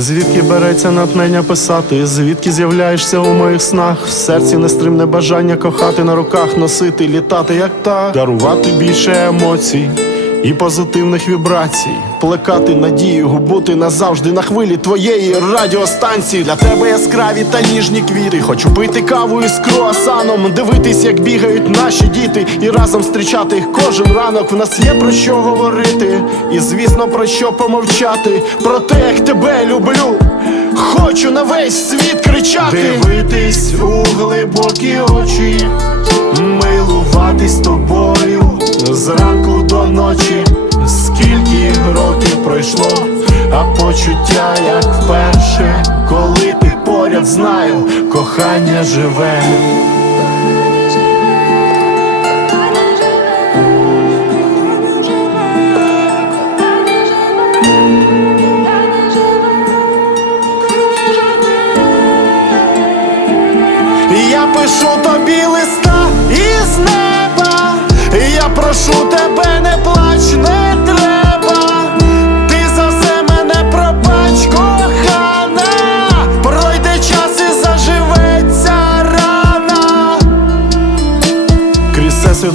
Звідки береться натхнення писати? Звідки з'являєшся у моїх снах? В серці нестримне бажання кохати на руках, носити, літати, як так, дарувати більше емоцій. І позитивних вібрацій, плекати надію, бути назавжди на хвилі твоєї радіостанції. Для тебе яскраві та ніжні квіти. Хочу пити каву із круасаном, дивитись, як бігають наші діти, і разом зустрічати їх кожен ранок. В нас є про що говорити, і звісно про що помовчати. Про те, як тебе люблю. Хочу на весь світ кричати. Дивитись у глибокі очі, пройшло, а почуття як вперше, коли ти поряд знаю, кохання живе.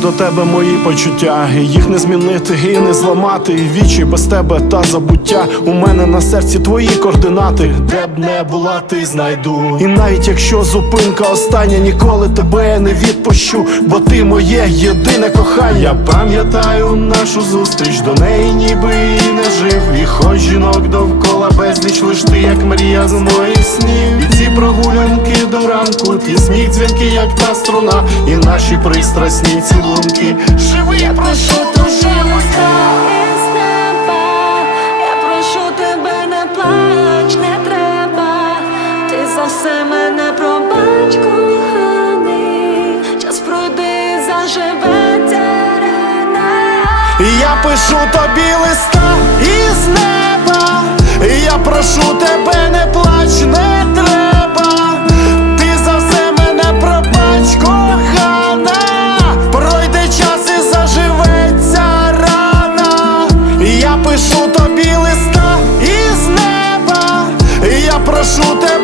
До тебе мої почуття, їх не змінити і не зламати. Вічі без тебе та забуття. У мене на серці твої координати, де б не була, ти знайду. І навіть якщо зупинка остання, ніколи тебе не відпущу, бо ти моє єдине кохання. Я пам'ятаю нашу зустріч, до неї ніби і не жив. І хоч жінок довкола безліч, лиш ти, як мрія з моїх снів. Ці прогулянки до ранку, ті сміх дзвінки, як та струна, і наші пристрасні цілунки. Живи, я прошу Дуже ласка із неба, я прошу тебе, не плач, не треба. Ти за все мене пробач, коханий. Час пройди, заживе рана. Я пишу тобі листа із неба. Я прошу тебе, Прошу тобі листа із неба, я прошу тебе.